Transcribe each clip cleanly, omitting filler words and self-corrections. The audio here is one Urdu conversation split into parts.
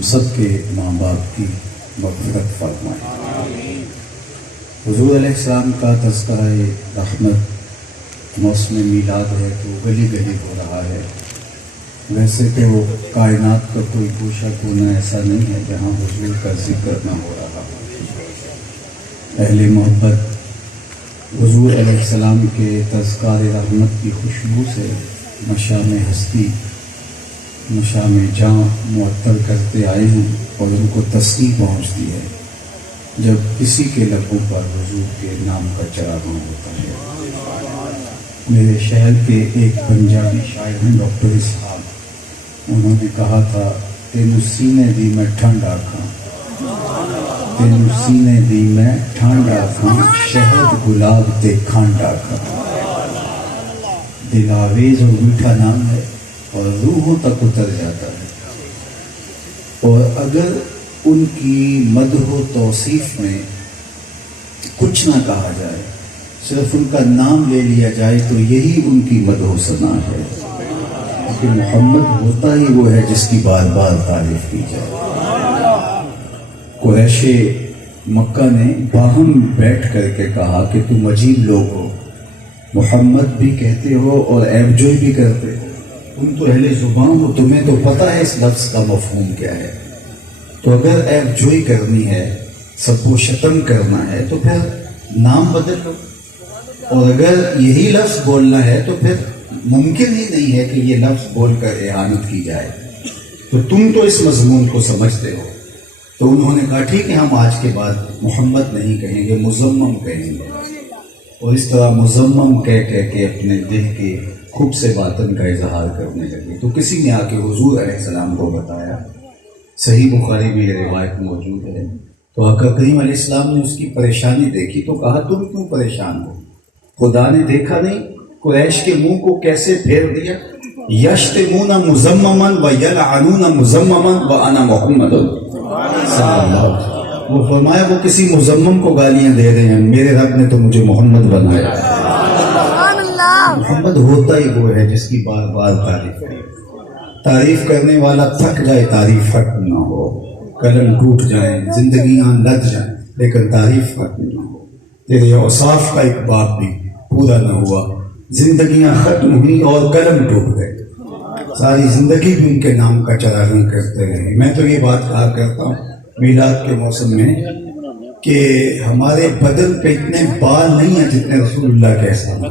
ہم سب کے ماں باپ کی مغفرت فرمائے۔ حضور علیہ السلام کا تذکرہ رحمت موسم میلاد ہے تو گلی گلی ہو رہا ہے۔ ویسے تو کائنات کا کوئی گوشہ کونا ایسا نہیں ہے جہاں حضور کا ذکر نہ ہو رہا۔ اہل محبت حضور علیہ السلام کے تذکار رحمت کی خوشبو سے مشام ہستی مشام جاں معطر کرتے آئے ہیں اور ان کو تسلی پہنچتی ہے جب کسی کے لبوں پر حضور کے نام کا چراغاں ہوتا ہے۔ میرے شہر کے ایک پنجابی شاعر ہیں ڈاکٹر اسحاق، انہوں نے کہا تھا تینوں سینے دی میں ٹھنڈ آکھاں، تینوں سینے دی میں ٹھنڈ آکھاں، شہد گلاب تے کھنڈ آکھاں۔ دل آویز اور میٹھا نام ہے اور روحوں تک اتر جاتا ہے، اور اگر ان کی مدح و توصیف میں کچھ نہ کہا جائے، صرف ان کا نام لے لیا جائے تو یہی ان کی مدح و ثنا ہے، کیونکہ محمد ہوتا ہی وہ ہے جس کی بار بار تعریف کی جائے۔ قریش مکہ نے باہم بیٹھ کر کے کہا کہ تم عجیب لوگ ہو، محمد بھی کہتے ہو اور عیب جوئی بھی کرتے ہو، تم تو اہل زبان ہو، تمہیں تو پتہ ہے اس لفظ کا مفہوم کیا ہے، تو اگر عیب جوئی کرنی ہے، سب کو شتم کرنا ہے تو پھر نام بدل لو، اور اگر یہی لفظ بولنا ہے تو پھر ممکن ہی نہیں ہے کہ یہ لفظ بول کر اعانت کی جائے، تو تم تو اس مضمون کو سمجھتے ہو۔ تو انہوں نے کہا ٹھیک ہے، ہم آج کے بعد محمد نہیں کہیں گے، مزمم کہیں گے، اور اس طرح مزمم کہہ کے اپنے دل کی خوب سے باطن کا اظہار کرنے لگے۔ تو کسی نے آ کے حضور علیہ السلام کو بتایا، صحیح بخاری میں یہ روایت موجود ہے، تو آقا کریم علیہ السلام نے اس کی پریشانی دیکھی تو کہا تم کیوں پریشان ہو؟ خدا نے دیکھا نہیں قریش کے منہ کو کیسے پھیر دیا؟ یشتمون مزمما و یلعنون مزمما وانا محمد صلی اللہ علیہ وسلم۔ وہ فرمایا وہ کسی مزمم کو گالیاں دے رہے ہیں، میرے رب نے تو مجھے محمد بنایا۔ محمد ہوتا ہی وہ ہے جس کی بار بار تعریف کی، تعریف کرنے والا تھک جائے تعریف ختم نہ ہو، قلم ٹوٹ جائیں، زندگیاں لد جائیں، لیکن تعریف ختم نہ ہو۔ تیرے اوصاف کا ایک باب بھی پورا نہ ہوا، زندگیاں ختم ہوئی اور قلم ٹوٹ گئے، ساری زندگی بھی ان کے نام کا چراغاں کرتے رہے۔ میں تو یہ بات کہا کرتا ہوں میلاد کے موسم میں کہ ہمارے بدن پہ اتنے بال نہیں ہیں جتنے رسول اللہ کے احسان،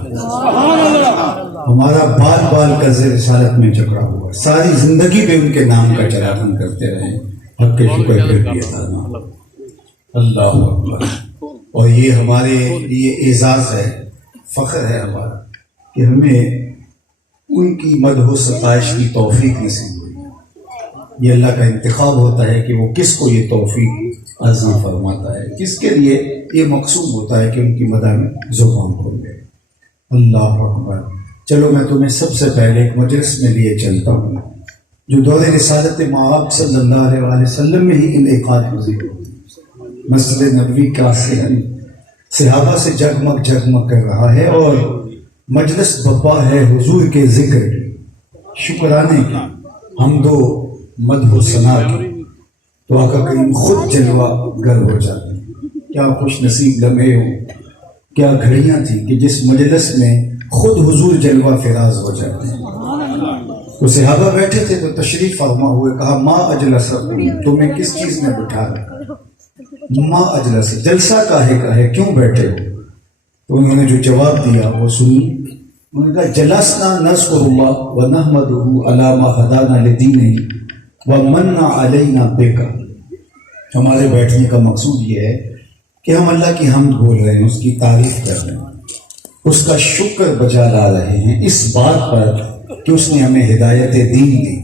ہمارا بال بال کا زیر رسالت میں جکڑا ہوا، ساری زندگی پہ ان کے نام کا چراغاں کرتے رہے، حق کے شکر پہ بھی ادا نہ۔ اللہ اکبر۔ اور یہ ہمارے لیے اعزاز ہے، فخر ہے ہمارا کہ ہمیں ان کی مدح و ستائش کی توفیق نصیب ہوئی۔ یہ اللہ کا انتخاب ہوتا ہے کہ وہ کس کو یہ توفیق عطا فرماتا ہے، کس کے لیے یہ مقصود ہوتا ہے کہ ان کی مدح میں زبان کھول گئے۔ اللہ اکبر۔ چلو میں تمہیں سب سے پہلے ایک مجلس میں لیے چلتا ہوں جو دور رسالت مآب صلی اللہ علیہ وآلہ وسلم میں ہی انعقاد پذیر ہوئی۔ مسجد نبوی کا صحابہ سے جگمگ جگمگ کر رہا ہے اور مجلس بپا ہے حضور کے ذکر کی، شکرانے کی، حمد و مدح و ثنا کی۔ تو آقا کریم خود جلوہ گر ہو جاتے ہیں۔ کیا خوش نصیب لمحے ہوں، کیا گھڑیاں تھیں کہ جس مجلس میں خود حضور جلوہ فراز ہو جاتے ہیں۔ تو صحابہ بیٹھے تھے تو تشریف فرما ہوئے، کہا ما اجلسکم، تمہیں کس چیز نے بٹھا رکھا؟ ما اجلس، جلسہ کاہے کا ہے، کیوں بیٹھے ہو؟ تو انہوں نے جو جواب دیا وہ سنی۔ انہوں نے کہا جلسنا نذکر اللہ ونحمدہ علی ما ہدانا لدینہ ومن علینا بک۔ ہمارے بیٹھنے کا مقصود یہ ہے کہ ہم اللہ کی حمد بول رہے ہیں، اس کی تعریف کر رہے ہیں، اس کا شکر بجا لا رہے ہیں اس بات پر کہ اس نے ہمیں ہدایت دین دی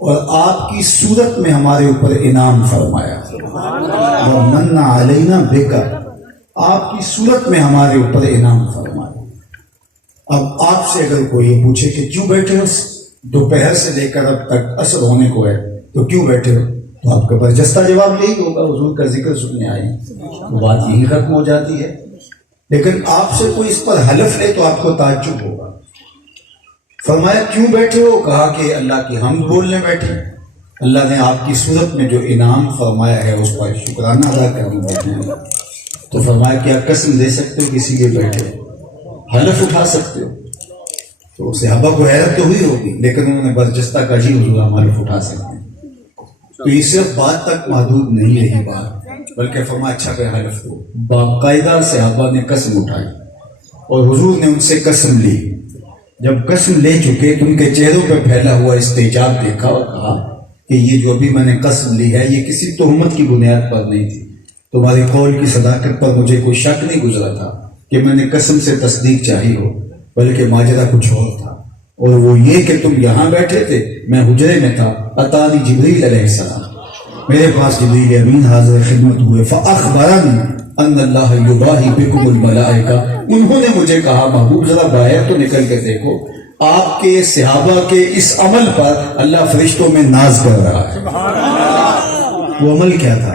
اور آپ کی صورت میں ہمارے اوپر انعام فرمایا۔ ومن علینا بک، آپ کی صورت میں ہمارے اوپر انعام فرمایا۔ اب آپ سے اگر کوئی یہ پوچھے کہ کیوں بیٹھے ہو، دوپہر سے لے کر اب تک عصر ہونے کو ہے تو کیوں بیٹھے ہو، تو آپ کا برجستہ جواب یہی ہوگا حضور کا ذکر سننے آئے ہیں، تو بات یہی ختم ہو جاتی ہے۔ لیکن آپ سے کوئی اس پر حلف لے تو آپ کو تعجب ہوگا۔ فرمایا کیوں بیٹھے ہو؟ کہا کہ اللہ کی حمد بولنے بیٹھے۔ اللہ نے آپ کی صورت میں جو انعام فرمایا ہے اس پر شکرانہ ادا کرنا ہے. تو فرمایا کیا قسم دے سکتے ہو کسی کے بیٹھے، حلف اٹھا سکتے ہو؟ تو صحابہ کو حیرت تو ہوئی ہوگی، لیکن انہوں نے برجستہ کا جی حضور ہم حلف اٹھا سکتے ہیں. تو یہ صرف بات تک محدود نہیں رہی بات، بلکہ فرمایا اچھا کہ حلف ہو. باقاعدہ صحابہ نے قسم اٹھائی اور حضور نے ان سے قسم لی. جب قسم لے چکے تو ان کے چہروں پہ پھیلا ہوا استعجاب دیکھا اور کہا کہ یہ جو ابھی میں نے قسم لی ہے یہ کسی تہمت کی بنیاد پر نہیں تھی. تمہاری قول کی صداقت پر مجھے کوئی شک نہیں گزرا تھا کہ میں نے قسم سے تصدیق چاہی ہو، بلکہ ماجرا کچھ اور تھا، اور وہ یہ کہ تم یہاں بیٹھے تھے، میں حجرے میں تھا. اتانی جبریل علیہ السلام، میرے پاس جبریل امین حاضر خدمت ہوئے. فاخبرنی ان اللہ یباہی بکم الملائکہ، انہوں نے مجھے کہا محبوب ذرا باہر تو نکل کے دیکھو، آپ کے صحابہ کے اس عمل پر اللہ فرشتوں میں ناز کر رہا ہے. وہ عمل کیا تھا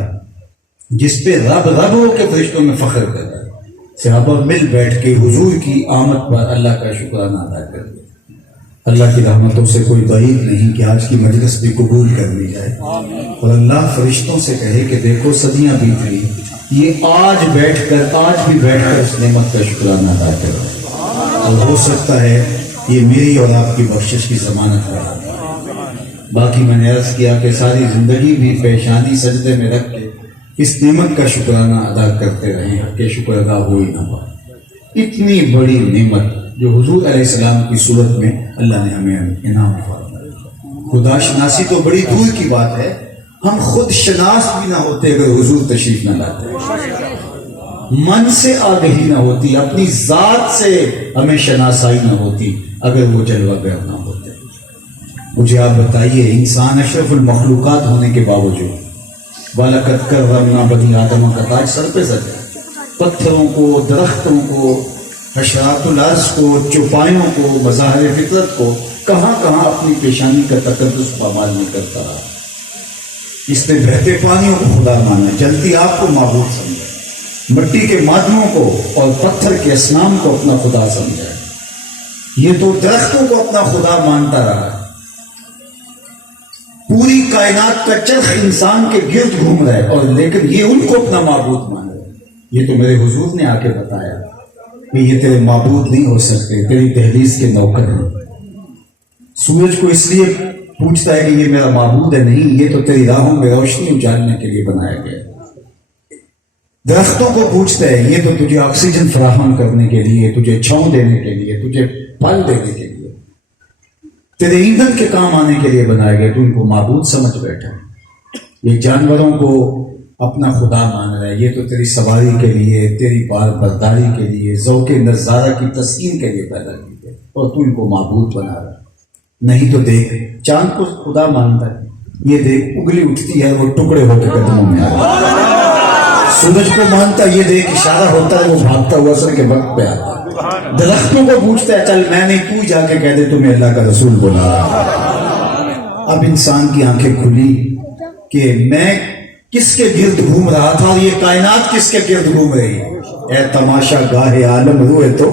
جس پہ رب ہو کے فرشتوں میں فخر کر رہا ہے؟ صحابہ مل بیٹھ کے حضور کی آمد پر اللہ کا شکرانہ ادا کر دیا. اللہ کی رحمتوں سے کوئی بعید نہیں کہ آج کی مجلس بھی قبول کر لی جائے، اور اللہ فرشتوں سے کہے کہ دیکھو صدیاں بیت گئی، یہ آج بھی بیٹھ کر اس نعمت کا شکرانہ ادا کرو. اور ہو سکتا ہے یہ میری اور آپ کی بخشش کی ضمانت ہے. باقی میں نے عرض کیا کہ ساری زندگی بھی پیشانی سجدے میں رکھ کے اس نعمت کا شکرانہ ادا کرتے رہیں کہ شکر ادا ہو ہی نہ ہوا. اتنی بڑی نعمت جو حضور علیہ السلام کی صورت میں اللہ نے ہمیں انعام فرمایا. خدا شناسی تو بڑی دور کی بات ہے، ہم خود شناس بھی نہ ہوتے اگر حضور تشریف نہ لاتے، من سے آگہی نہ ہوتی، اپنی ذات سے ہمیں شناسائی نہ ہوتی اگر وہ جلوہ گر نہ ہوتے. مجھے آپ بتائیے، انسان اشرف المخلوقات ہونے کے باوجود وَلَقَدْ كَرَّمْنَا بَنِي آدَمَ کا تاج سر پہ سجا، پتھروں کو، درختوں کو، حشرات الارض کو، چوپایوں کو، مظاہر فطرت کو کہاں کہاں اپنی پیشانی کا تقدس پامال نہیں کرتا رہا. اس نے بہتے پانیوں کو خدا مانا، جلتی آگ کو معبود سمجھا، مٹی کے معدنوں کو اور پتھر کے اصنام کو اپنا خدا سمجھا. یہ تو درختوں کو اپنا خدا مانتا رہا. پوری کائنات کا چرخ انسان کے گرد گھوم رہا ہے، اور لیکن یہ ان کو اپنا معبود مان رہا ہے. یہ تو میرے حضور نے آ کے بتایا کہ یہ تیرے معبود نہیں ہو سکتے، تیری دہلیز کے نوکر ہیں. سورج کو اس لیے پوچھتا ہے کہ یہ میرا معبود ہے، نہیں، یہ تو تیری راہوں میں روشنی اجالنے کے لیے بنایا گیا. درختوں کو پوچھتا ہے، یہ تو تجھے آکسیجن فراہم کرنے کے لیے، تجھے چھاؤں دینے کے لیے، تجھے پھل دینے کے لیے، تیرے ایندھن کے کام آنے کے لیے بنایا گیا. تو ان کو معبود سمجھ بیٹھا. یہ جانوروں کو اپنا خدا مان رہا ہے، یہ تو تیری سواری کے لیے، تیری بار برداری کے لیے، ذوق نظارہ کی تسکین کے لیے پیدا کی گئے، اور تو ان کو معبود بنا رہا ہے. نہیں تو دیکھ، چاند کو خدا مانتا ہے، یہ دیکھ اگلی اٹھتی ہے وہ ٹکڑے ہو کے قدموں میں آ رہا ہے. سورج کو مانتا ہے، یہ دیکھ اشارہ ہوتا ہے وہ بھاگتا ہوا اثر کے وقت پہ آتا ہے. درختوں کو پوچھتا ہے، چل میں نہیں، تو جا کے کہہ دے تمہیں اللہ کا رسول بلا رہا ہے. اب انسان کی آنکھیں کھلی کہ میں کس کے گرد گھوم رہا تھا اور یہ کائنات کس کے گرد گھوم رہی ہے. اے تماشا گاہ عالم روئے تو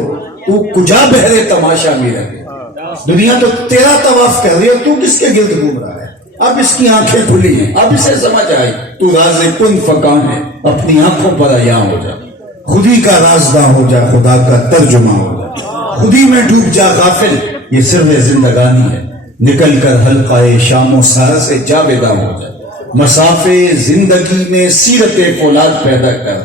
کجا بہرے تماشا بھی رہے. دنیا تو تیرا طواف کر رہی ہے، تو کس کے گرد گھوم رہا ہے. اب اس کی آنکھیں کھلی ہیں، اب اسے سمجھ آئی تو راز کن فکان ہے. اپنی آنکھوں پر عیاں ہو جا، خودی کا رازداں ہو جا، خدا کا ترجمہ ہو جا، خودی میں ڈوب جا غافل. یہ سر زندگانی ہے، نکل کر حلقہ شام و سحر سے جاویداں ہو جا. مسافے زندگی میں سیرت فولاد پیدا کر،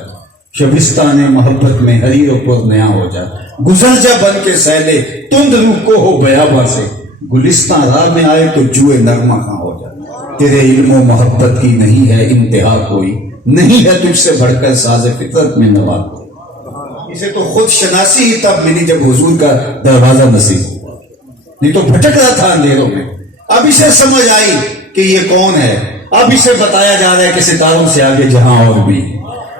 شبستان محبت میں حریر و پر نیا ہو جا. گزر جا بن کے سیلے تند روح کو ہو بیاباں سے، گلستان راہ میں آئے تو جوئے نغمہ کہاں ہو جا. تیرے علم و محبت کی نہیں ہے انتہا کوئی، نہیں ہے تجھ سے بڑھ کر ساز فطرت میں نوا کوئی. اسے تو خود شناسی ہی تب ملی جب حضور کا دروازہ نصیب ہوا، نہیں تو بھٹک رہا تھا اندھیروں میں. اب اسے سمجھ آئی کہ یہ کون ہے. اب اسے بتایا جا رہا ہے کہ ستاروں سے آگے جہاں اور بھی.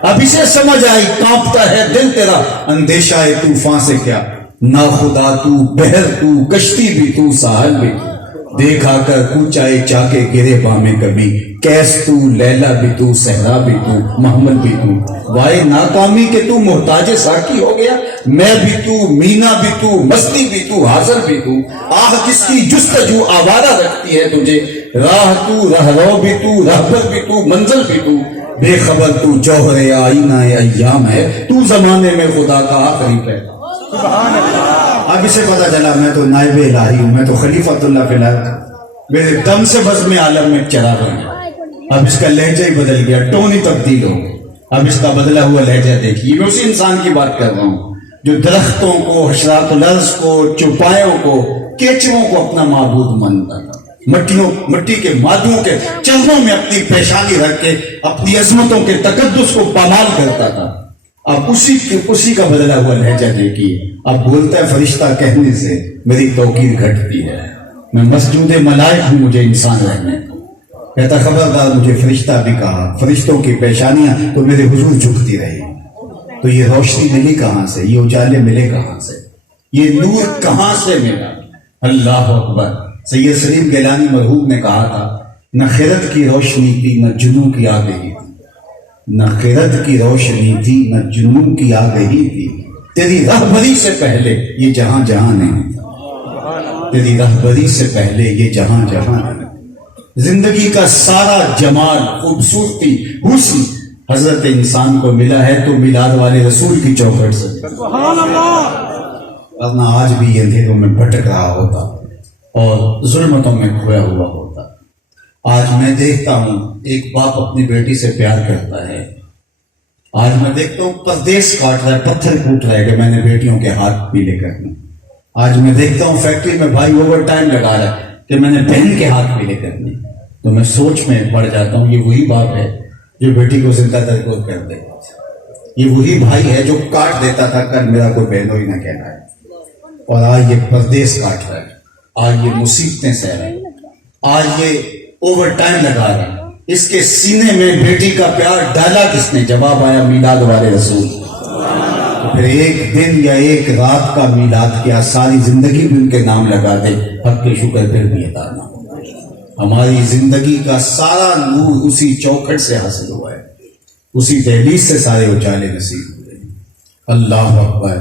اب اسے سمجھ آئی، کانپتا ہے دل تیرا اندیشہ ہے طوفان سے کیا. نا خدا تو، بحر تو، کشتی بھی تو، ساحل بھی تو. دیکھ آ کر کوچائے چاکے گرے بامے کبھی، کیس تو، لیلا بھی تو، صحرا بھی تو، محمل بھی تو. وائے ناکامی کہ تو محتاج ساکی ہو گیا. میں بھی تو، مینا بھی تو، مستی بھی تو، حاضر بھی تو. آہ کس کی جستجو آوارہ رکھتی ہے تجھے، راہ تو، رہرو بھی تو، رہبر بھی تو، منزل بھی تو، بے خبر تو جوہر آئینہ ایام ہے، تو زمانے میں خدا کا آخری پیدا۔ اب اسے پتا چلا میں تو نائب الہی ہوں، میں تو خلیفۃ اللہ فی الحال، میرے دم سے بزم عالم میں چراغ ہے۔ اب اس کا لہجہ ہی بدل گیا، ٹون ہی تبدیل ہو گیا۔ اب اس کا بدلا ہوا لہجہ دیکھیے۔ میں اسی انسان کی بات کر رہا ہوں جو درختوں کو، حشرات الارض کو، چوپایوں کو، کیچووں کو اپنا معبود مانتا تھا، مٹی کے مادوں کے چرنوں میں اپنی پیشانی رکھ کے اپنی عظمتوں کے تقدس کو پامال کرتا تھا۔ اب اسی کا بدلا ہوا لہجہ دیکھیے۔ اب بولتا ہے فرشتہ کہنے سے میری توقیر گھٹتی ہے، میں مسجود ملائک ہوں، مجھے انسان رہنے دو۔ کہتا خبردار، مجھے فرشتہ بھی کہا، فرشتوں کی پیشانیاں تو میرے حضور جھکتی رہی، تو یہ روشنی ملی کہاں سے، یہ اجالے ملے کہاں سے، یہ نور کہاں سے ملا؟ اللہ اکبر۔ سید سلیم گیلانی مرحوم نے کہا تھا، نہ خرد کی روشنی تھی نہ جنوں کی آگہی تھی، نہ خرد کی روشنی تھی نہ جنوں کی آگہی تھی، تیری رہبری سے پہلے یہ جہاں جہاں نہیں تھا، تیری رہبری سے پہلے یہ جہاں جہاں نہیں۔ زندگی کا سارا جمال، خوبصورتی، حسن حضرت انسان کو ملا ہے تو میلاد والے رسول کی چوکھٹ سے، ورنہ آج بھی یہ اندھیروں میں بھٹک رہا ہوتا اور ظلمتوں میں کھویا ہوا ہوتا۔ آج میں دیکھتا ہوں ایک باپ اپنی بیٹی سے پیار کرتا ہے، آج میں دیکھتا ہوں پردیس کاٹ رہا ہے، پتھر کوٹ رہا ہے کہ میں نے بیٹیوں کے ہاتھ پیلے کرنے۔ آج میں دیکھتا ہوں فیکٹری میں بھائی اوور ٹائم لگا رہا ہے کہ میں نے بہن کے ہاتھ پیلے کرنے، تو میں سوچ میں پڑ جاتا ہوں یہ وہی باپ ہے جو بیٹی کو زندہ درگور کر دے، یہ وہی بھائی ہے جو کاٹ دیتا تھا کل میرا کوئی بہنوئی نہ کہنا ہے، اور آج یہ پردیس کاٹ رہا ہے، آج یہ مصیبتیں سہ رہا ہے، آج یہ اوور ٹائم لگا رہا ہے۔ اس کے سینے میں بیٹی کا پیار ڈالا کس نے؟ جواب آیا میلاد والے رسول۔ پھر ایک دن یا ایک رات کا میلاد کیا، ساری زندگی بھی ان کے نام لگا دے، حق کے شکر پھر بھی ادا نہ ہو۔ ہماری زندگی کا سارا نور اسی چوکھٹ سے حاصل ہوا ہے، اسی دہلیز سے سارے اجالے نصیب ہوئے۔ اللہ اکبر۔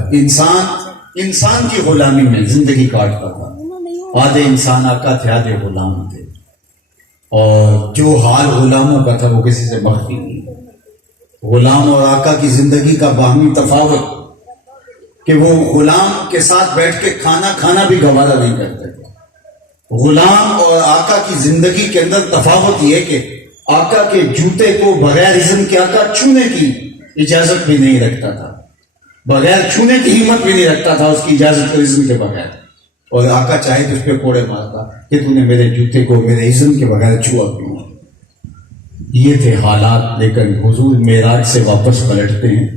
انسان کی غلامی میں زندگی کاٹتا تھا، آدھے انسان آقا تھے، آدھے غلام تھے، اور جو حال غلاموں کا تھا وہ کسی سے بختی نہیں۔ غلام اور آقا کی زندگی کا باہمی تفاوت کہ وہ غلام کے ساتھ بیٹھ کے کھانا بھی گوارا نہیں کرتے تھے۔ غلام اور آقا کی زندگی کے اندر تفاوت یہ کہ آقا کے جوتے کو بغیر اذن کے آقا چھونے کی اجازت بھی نہیں رکھتا تھا، بغیر چھونے کی ہمت بھی نہیں رکھتا تھا اس کی اجازت اور اذن کے بغیر، اور آقا چاہے تو اس پہ کوڑے مارتا کہ تو نے میرے جوتے کو میرے اذن کے بغیر چھوا کیوں۔ یہ تھے حالات، لیکن حضور معراج سے واپس پلٹتے ہیں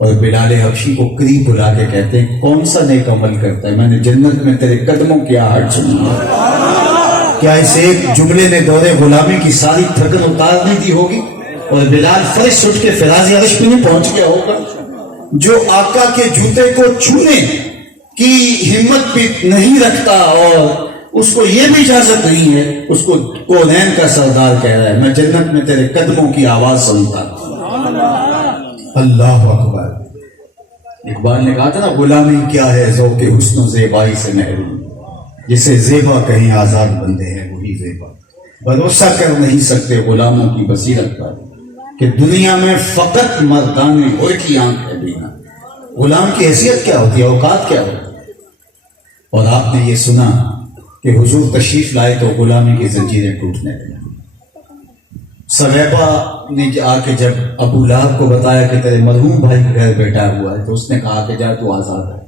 اور بلال حبشی کو قریب بلا کے کہتے ہیں کون سا نیک عمل کرتا ہے، میں نے جنت میں تیرے قدموں کی آہٹ سنی ہے۔ کیا اس ایک جملے نے دور غلامی کی ساری تھکن اتار دی تھی ہوگی؟ اور بلال فرش اٹھ کے فراز عرش پہ نہیں پہنچ گیا ہوگا؟ جو آقا کے جوتے کو چھونے کی ہمت بھی نہیں رکھتا اور اس کو یہ بھی اجازت نہیں ہے، اس کو کونین کا سردار کہہ رہا ہے میں جنت میں تیرے قدموں کی آواز سنتا۔ اللہ اکبر۔ اقبال نے کہا تھا نا غلامی کیا ہے ذوق حسن و زیبائی سے محروم، جسے زیبا کہیں آزاد بندے ہیں وہی زیبا، بھروسہ کر نہیں سکتے غلاموں کی بصیرت پر کہ دنیا میں فقط مردان اور کی آنکھ ہے بینا۔ غلام کی حیثیت کیا ہوتی ہے، اوقات کیا ہوتی ہے؟ اور آپ نے یہ سنا کہ حضور تشریف لائے تو غلامی کی زنجیریں ٹوٹنے لگیں۔ صہیبہ نے آ کے جب ابو لہب کو بتایا کہ تیرے مرحوم بھائی کے گھر بیٹا ہوا ہے تو اس نے کہا کہ جا تو آزاد ہے،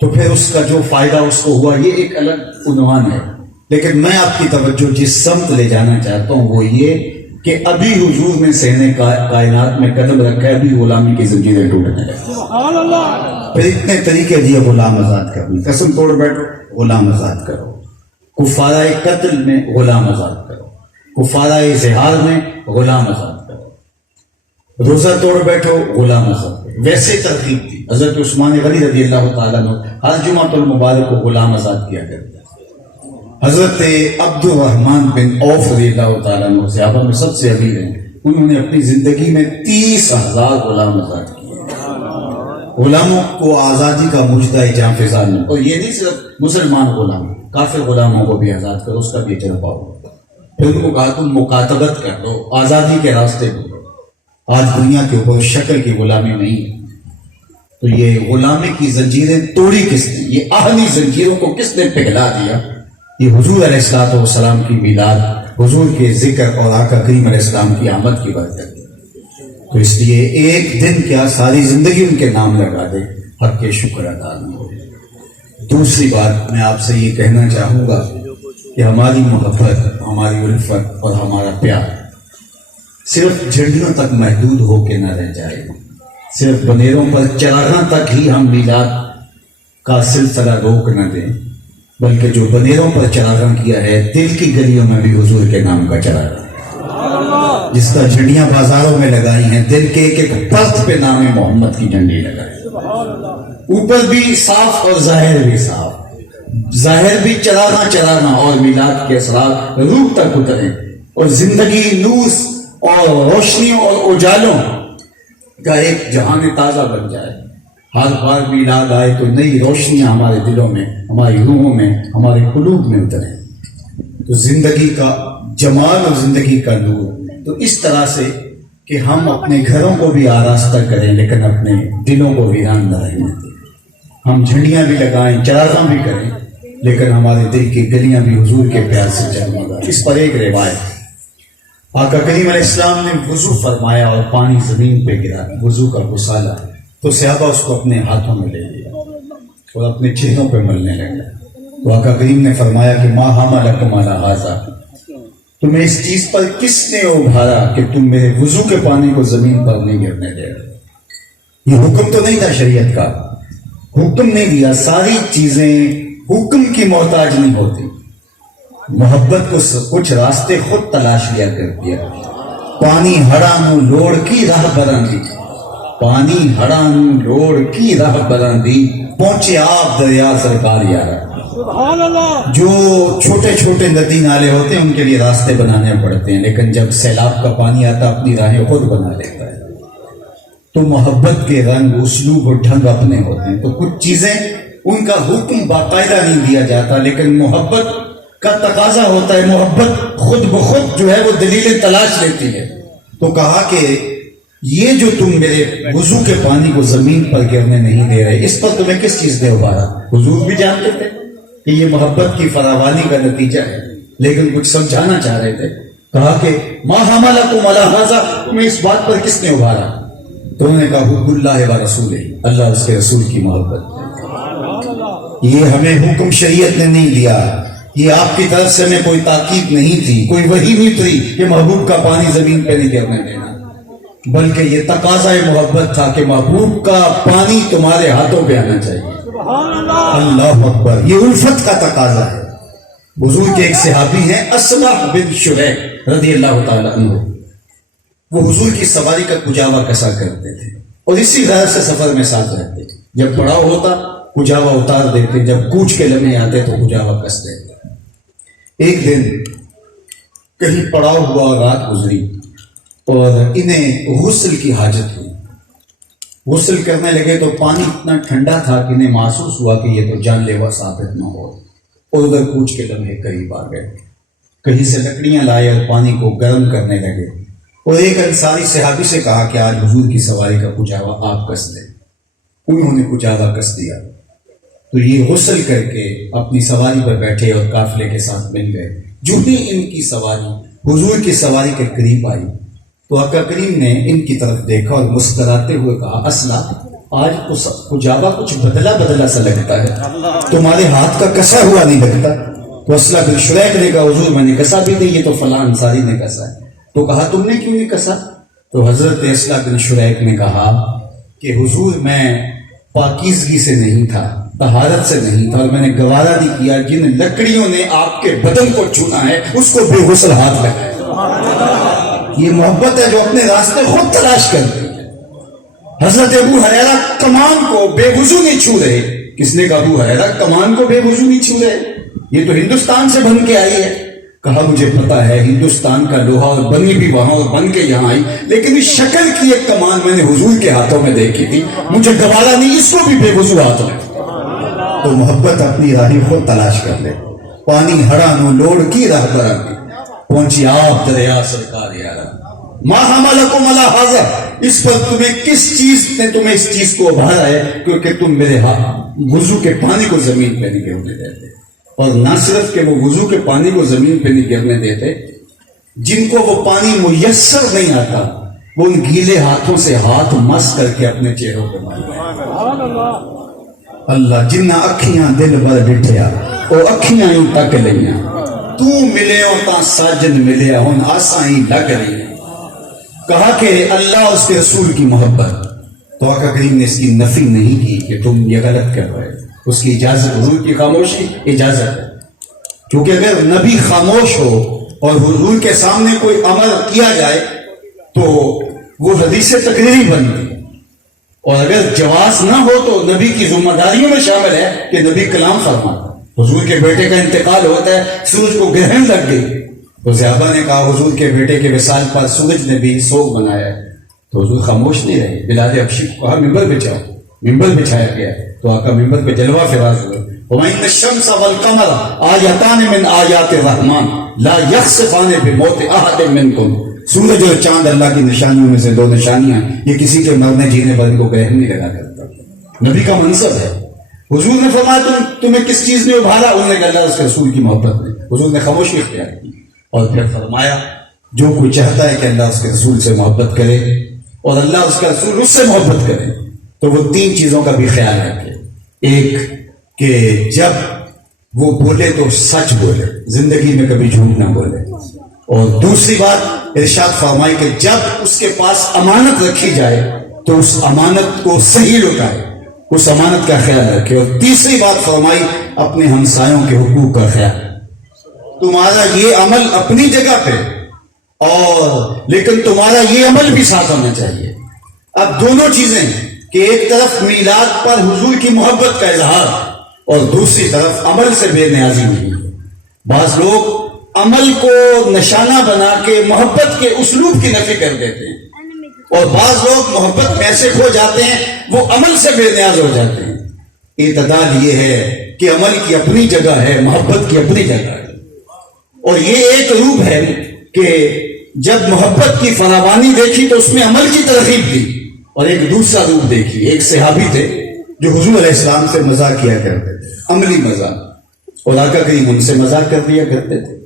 تو پھر اس کا جو فائدہ اس کو ہوا یہ ایک الگ عنوان ہے، لیکن میں آپ کی توجہ جس سمت لے جانا چاہتا ہوں وہ یہ کہ ابھی حضور نے سہنے کائنات میں قدم رکھا ہے، ابھی غلامی کی زنجیریں ٹوٹنے لگیں۔ پھر اتنے طریقے دیے غلام آزاد کرنے، قسم توڑ بیٹھو غلام آزاد کرو، کفارہ قتل میں غلام آزاد کرو، کفارہ اظہار میں غلام آزاد کرو، روزہ توڑ بیٹھو غلام آزاد کرو۔ ویسے ترغیب تھی، حضرت عثمان غنی رضی اللہ تعالیٰ عنہ ہر جمعۃ المبارک کو غلام آزاد کیا کرتے۔ حضرت عبد الرحمن بن عوف رضی اللہ تعالیٰ عنہ صحابہ میں سب سے امیر ہیں، انہوں نے اپنی زندگی میں 30,000 غلام آزاد کیے۔ غلاموں کو آزادی کا مجدہ جاں فضا میں، اور یہ نہیں صرف مسلمان غلام، کافر غلاموں کو بھی آزاد کرو، اس کا بھی اجر پاؤ۔ پھر ان کو کہا تم مکاتبت کر دو، آزادی کے راستے ڈھونڈو، آج دنیا کے اوپر شکل کی غلامی نہیں ہے۔ تو یہ غلامی کی زنجیریں توڑی کس نے؟ یہ اہلی زنجیروں کو کس نے پگھلا دیا؟ یہ حضور علیہ الصلوۃ والسلام کی میلاد، حضور کے ذکر اور آقا کریم علیہ السلام کی آمد کی برکت ہے۔ تو اس لیے ایک دن کیا ساری زندگی ان کے نام لگا دے، حق کے شکر ادا نہ ہو۔ دوسری بات میں آپ سے یہ کہنا چاہوں گا کہ ہماری محبت، ہماری الفت اور ہمارا پیار صرف جھنڈیوں تک محدود ہو کے نہ رہ جائے، صرف بنیروں پر چراغاں تک ہی ہم میلاد کا سلسلہ روک نہ دیں، بلکہ جو بنیروں پر چراغاں کیا ہے، دل کی گلیوں میں بھی حضور کے نام کا چراغاں، جس کا جھنڈیاں بازاروں میں لگائی ہیں، دل کے ایک ایک پرت پہ نام محمد کی جھنڈی لگائی، اوپر بھی صاف اور ظاہر بھی صاف، ظاہر بھی چراغاں اور میلاد کے اثرات روح تک اتریں اور زندگی نور اور روشنیوں اور اجالوں کا ایک جہان تازہ بن جائے۔ ہر بار میلاد آئے تو نئی روشنیاں ہمارے دلوں میں، ہماری روحوں میں، ہمارے قلوب میں اتریں، تو زندگی کا جمال اور زندگی کا نور تو اس طرح سے کہ ہم اپنے گھروں کو بھی آراستہ کریں لیکن اپنے دلوں کو ویران نہ رہنے دیں۔ ہم جھنڈیاں بھی لگائیں، چراغاں بھی کریں، لیکن ہمارے دل کی گلیاں بھی حضور کے پیار سے جگمگائیں۔ اس پر ایک روایت، آقا کریم علیہ السلام نے وضو فرمایا اور پانی زمین پہ گرا، وضو کا غسالہ، تو صحابہ اس کو اپنے ہاتھوں میں لے لیا اور اپنے چہروں پہ ملنے لگا۔ تو آقا کریم نے فرمایا کہ ما حملکم علی ھذا، تمہیں اس چیز پر کس نے ابھارا کہ تم میرے وضو کے پانی کو زمین پر نہیں گرنے دے رہے؟ یہ حکم تو نہیں تھا شریعت کا، حکم نہیں دیا۔ ساری چیزیں حکم کی محتاج نہیں ہوتی، محبت کو کچھ راستے خود تلاش لیا کرتی ہے۔ پانی ہڑانو لوڑ کی راہ براندی، پانی ہڑانو لوڑ کی راہ براندی، پہنچے آپ دریا سرکار یارا۔ جو چھوٹے چھوٹے ندی نالے ہوتے ہیں ان کے لیے راستے بنانے پڑتے ہیں، لیکن جب سیلاب کا پانی آتا اپنی راہیں خود بنا لیتا ہے۔ تو محبت کے رنگ، اسلوب اور ڈھنگ اپنے ہوتے ہیں۔ تو کچھ چیزیں ان کا حکم باقاعدہ نہیں دیا جاتا، لیکن محبت کا تقاضا ہوتا ہے، محبت خود بخود جو ہے وہ دلیلیں تلاش لیتی ہے۔ تو کہا کہ یہ جو تم میرے وضو کے پانی کو زمین پر گرنے نہیں دے رہے، اس پر تمہیں کس چیز نے ابھارا؟ حضور بھی جانتے تھے کہ یہ محبت کی فراوانی کا نتیجہ ہے، لیکن کچھ سمجھانا چاہ رہے تھے۔ کہا کہ ما حملکم علی ھذا، تمہیں اس بات پر کس نے ابھارا؟ تو انہوں نے کہا حب اللہ و رسولہ، اللہ اس کے رسول کی محبت۔ یہ ہمیں حکم شریعت نے نہیں دیا، یہ آپ کی طرف سے ہمیں کوئی تاکید نہیں تھی، کوئی وحی نہیں تھی کہ محبوب کا پانی زمین پہ نہیں گرنے دینا، بلکہ یہ تقاضا محبت تھا کہ محبوب کا پانی تمہارے ہاتھوں پہ آنا چاہیے۔ اللہ اکبر، یہ الفت کا تقاضا ہے۔ حضور کے ایک صحابی ہیں اصلح بن شریح رضی اللہ تعالی عنہ، وہ حضور کی سواری کا کجاوا کسا کرتے تھے اور اسی طرح سے سفر میں ساتھ رہتے۔ جب پڑاؤ ہوتا کجاوا اتار دیتے، جب کوچ کے لمحے آتے تو کجاوا کس دیتے۔ ایک دن کہیں پڑاؤ ہوا اور رات گزری اور انہیں غسل کی حاجت ہوئی۔ غسل کرنے لگے تو پانی اتنا ٹھنڈا تھا کہ انہیں محسوس ہوا کہ یہ تو جان لیوا ثابت نہ ہو، اور ادھر کوچ کے لمحے قریب آ گئے۔ کہیں سے لکڑیاں لائے اور پانی کو گرم کرنے لگے، اور ایک انصاری صحابی سے کہا کہ آج حضور کی سواری کا کجاوا آپ کس دیں۔ انہوں نے کجاوا کس دیا، تو یہ غسل کر کے اپنی سواری پر بیٹھے اور قافلے کے ساتھ مل گئے۔ جو ہی ان کی سواری حضور کی سواری کے قریب آئی تو آقا کریم نے ان کی طرف دیکھا اور مسکراتے ہوئے کہا اصلا آج کجاوا کچھ بدلا بدلا سا لگتا ہے، تمہارے ہاتھ کا کسا ہوا نہیں لگتا۔ تو اصلا بن شریح نے کہا حضور میں نے کسا بھی نہیں، یہ تو فلاں انصاری نے کسا ہے۔ تو کہا تم نے کیوں نہیں کسا؟ تو حضرت اصلا بن شریح نے کہا کہ حضور میں پاکیزگی سے نہیں تھا، طہارت سے نہیں تھا، اور میں نے گوارا نہیں کیا جن لکڑیوں نے آپ کے بدن کو چھونا ہے اس کو بے غسل ہاتھ لگائے۔ یہ محبت ہے جو اپنے راستے خود تلاش کرتی ہے۔ حضرت ابو ہریرہ کمان کو بے وضو نہیں چھو رہے۔ کس نے کہا ابو ہریرہ کمان کو بے وضو نہیں چھو رہے؟ یہ تو ہندوستان سے بن کے آئی ہے۔ کہا مجھے پتا ہے ہندوستان کا لوہا اور بنی بھی وہاں اور بن کے یہاں آئی، لیکن اس شکل کی ایک کمان میں نے حضور کے ہاتھوں میں دیکھی تھی، مجھے گوارا نہیں اس کو بھی بے وضو ہاتھوں میں۔ تو محبت اپنی راہیں خود تلاش کر لے۔ پانی ہڑانو لوڑ کی راہ براندی، پہنچی آپ دریا سرکار یارا ما حملکم علی ھذا، اس پر تمہیں کس چیز نے تمہیں اس چیز کو ابھارا ہے؟ کیونکہ تم میرے وضو کے پانی کو زمین پہ نہیں گرنے دیتے، اور نہ صرف کہ وہ وضو کے پانی کو زمین پہ نہیں گرنے دیتے، جن کو وہ پانی میسر نہیں آتا وہ ان گیلے ہاتھوں سے ہاتھ مس کر کے اپنے چہروں پہ مارتے۔ اللہ جنہ اکھیاں دل بھر ڈٹھیا او اکھیاں یوں تک لئیاں، تو ملے ہو تا ساجن ملیا ہن آساں ہی لگ رہی۔ کہا کہ اللہ اس کے رسول کی محبت، تو آقا کریم نے اس کی نفی نہیں کی کہ تم یہ غلط کر رہے، اس کی اجازت، حضور کی خاموشی اجازت ہے، کیونکہ اگر نبی خاموش ہو اور حضور کے سامنے کوئی عمل کیا جائے تو وہ حدیث تقریری بنتی، اور اگر جواز نہ ہو تو نبی کی ذمہ داریوں میں شامل ہے کہ نبی کلام فرماتا۔ حضور کے بیٹے کا انتقال ہوتا ہے، سورج کو گرہن لگ گئی، تو صحابہ نے کہا حضور کے بیٹے کے وصال پر سورج نے بھی سوگ بنایا ہے، تو حضور خاموش نہیں رہے، بلال حبشی کو کہا ممبر بچھاؤ، ممبر بچھایا گیا، تو آقا ممبر پہ جلوہ فراز ہوئے، وَإِنَّ الشَّمْسَ وَالْقَمَرَ آیَتَانِ مِنْ آیَاتِ الرَّحْمَنِ لَا يَخْسِفَانِ بِمَوْتِ أَحَدٍ مِّنْكُمْ، سورج اور چاند اللہ کی نشانیوں میں سے دو نشانیاں، یہ کسی کے مرنے جینے پر ان کو گرہن نہیں لگا کرتا، نبی کا منصب ہے۔ حضور نے فرمایا تمہیں کس چیز نے ابھارا؟ انہوں نے کہا اللہ اس کے رسول کی محبت نے۔ حضور نے خاموشی اختیار کی اور پھر فرمایا جو کوئی چاہتا ہے کہ اللہ اس کے رسول سے محبت کرے اور اللہ اس کا رسول اس سے محبت کرے تو وہ تین چیزوں کا بھی خیال رکھے۔ ایک کہ جب وہ بولے تو سچ بولے، زندگی میں کبھی جھوٹ نہ بولے، اور دوسری بات ارشاد فرمائی کہ جب اس کے پاس امانت رکھی جائے تو اس امانت کو صحیح لٹائے، اس امانت کا خیال رکھے، اور تیسری بات فرمائی اپنے ہمسایوں کے حقوق کا خیال۔ تمہارا یہ عمل اپنی جگہ پہ، اور لیکن تمہارا یہ عمل بھی ساتھ ہونا چاہیے۔ اب دونوں چیزیں کہ ایک طرف میلاد پر حضور کی محبت کا اظہار اور دوسری طرف عمل سے بے نیازی نہیں۔ بعض لوگ عمل کو نشانہ بنا کے محبت کے اسلوب کی نفی کر دیتے ہیں، اور بعض لوگ محبت میں ایسے کھو جاتے ہیں وہ عمل سے بے نیاز ہو جاتے ہیں۔ اعتدال یہ ہے کہ عمل کی اپنی جگہ ہے، محبت کی اپنی جگہ ہے، اور یہ ایک روپ ہے کہ جب محبت کی فراوانی دیکھی تو اس میں عمل کی ترغیب دی، اور ایک دوسرا روپ دیکھی، ایک صحابی تھے جو حضور علیہ السلام سے مزاح کیا کرتے تھے، عملی مزاح، اور آقا کریم ان سے مزاح کر دیا کرتے تھے۔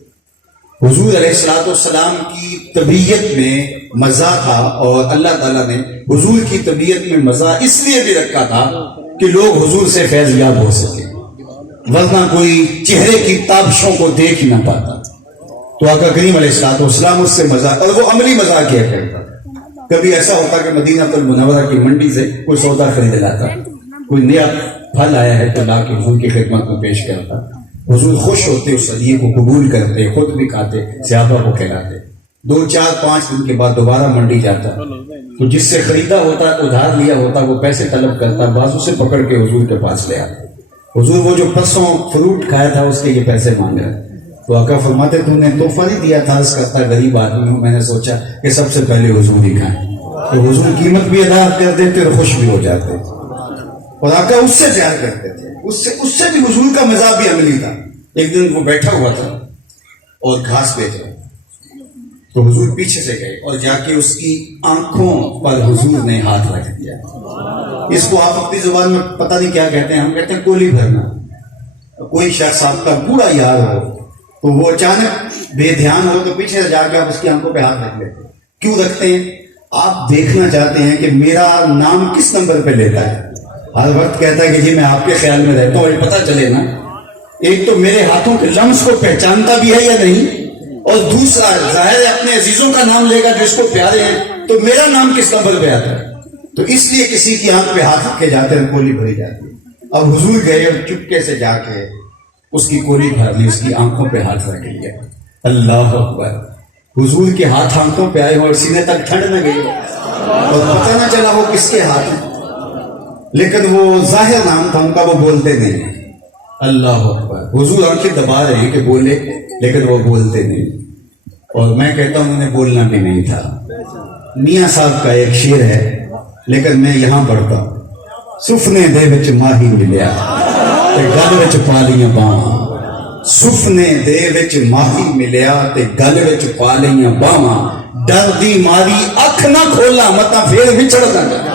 حضور علیہ السلام کی طبیعت میں مزاح تھا، اور اللہ تعالیٰ نے حضور کی طبیعت میں مزاح اس لیے بھی رکھا تھا کہ لوگ حضور سے فیض یاب ہو سکے، ورنہ کوئی چہرے کی تابشوں کو دیکھ ہی نہ پاتا۔ تو آقا کریم علیہ السلام اس سے مزاح، اور وہ عملی مزاح کیا کرتا۔ کبھی ایسا ہوتا کہ مدینہ المنورہ کی منڈی سے کوئی سودا خرید لاتا، کوئی نیا پھل آیا ہے تو لا کے حضور کی خدمت میں پیش کرتا، حضور خوش ہوتے، اس ہدیے کو قبول کرتے، خود بھی کھاتے، صحابہ کو کھلاتے۔ 2 4 5 دن کے بعد دوبارہ منڈی جاتا، تو جس سے خریدا ہوتا، ادھار لیا ہوتا، وہ پیسے طلب کرتا، بازو سے پکڑ کے حضور کے پاس لے آتے، حضور وہ جو پرسوں فروٹ کھایا تھا اس کے یہ پیسے مانگ رہے، تو آقا فرماتے تم نے تحفہ نہیں دیا تھا، اس کرتا غریب آدمی ہوں، میں نے سوچا کہ سب سے پہلے حضور ہی کھائیں، تو حضور قیمت بھی ادا کر دیتے اور خوش بھی ہو جاتے، اور آقا اس سے پیار کرتے تھے، اس سے بھی حضور کا مزاج بھی عملی تھا۔ ایک دن وہ بیٹھا ہوا تھا اور گھاس بیچ رہا، تو حضور پیچھے سے گئے اور جا کے اس کی آنکھوں پر حضور نے ہاتھ رکھ دیا۔ اس کو آپ اپنی زبان میں پتہ نہیں کیا کہتے ہیں، ہم کہتے ہیں کولی بھرنا۔ کوئی شخص آپ کا بوڑھا یار ہو تو وہ اچانک بے دھیان ہو تو پیچھے سے جا کے آپ اس کی آنکھوں پہ ہاتھ رکھ لیتے ہیں۔ کیوں رکھتے ہیں؟ آپ دیکھنا چاہتے ہیں کہ میرا نام کس نمبر پہ لیتا ہے۔ ہر وقت کہتا ہے کہ جی میں آپ کے خیال میں رہتا ہوں، اور پتہ چلے نا ایک تو میرے ہاتھوں کے لمس کو پہچانتا بھی ہے یا نہیں، اور دوسرا ظاہر ہے اپنے عزیزوں کا نام لے گا جو اس کو پیارے ہیں، تو میرا نام کس نمبر پہ آتا ہے، تو اس لیے کسی کی آنکھ پہ ہاتھ رکھے جاتے ہیں، کولی بھری جاتی ہے۔ اب حضور گئے اور چپکے سے جا کے اس کی کولی بھر لی، اس کی آنکھوں پہ ہاتھ رکھ لیا۔ اللہ اکبر! حضور کے ہاتھ آنکھوں پہ آئے اور سینے تک ٹھنڈ نہ گئی اور پتہ نہ چلا وہ کس کے ہاتھ ہیں، لیکن وہ ظاہر نام تھا ان کا، وہ بولتے نہیں۔ اللہ اکبر! حضور آنکھیں دبا رہے ہیں کہ بولے، لیکن وہ بولتے نہیں، اور میں کہتا ہوں انہیں بولنا بھی نہیں تھا۔ میاں صاحب کا ایک شعر ہے لیکن میں یہاں پڑھتا ہوں، سفنے دے وچ ماہی ملیا تے گل وچ پالیاں باں، ਸੁਫਨੇ ਦੇ ਵਿੱਚ ਮਾਹੀ ਮਿਲਿਆ ਤੇ ਗਲ ਵਿੱਚ ਪਾ ਲਈਆਂ ਬਾਹਾਂ, ਡਰ ਦੀ ਮਾਰੀ ਅੱਖ ਨਾ ਖੋਲਾ ਮਤਾਂ ਫੇਰ ਵਿਛੜਨਾ ਚਾਹੀਦਾ,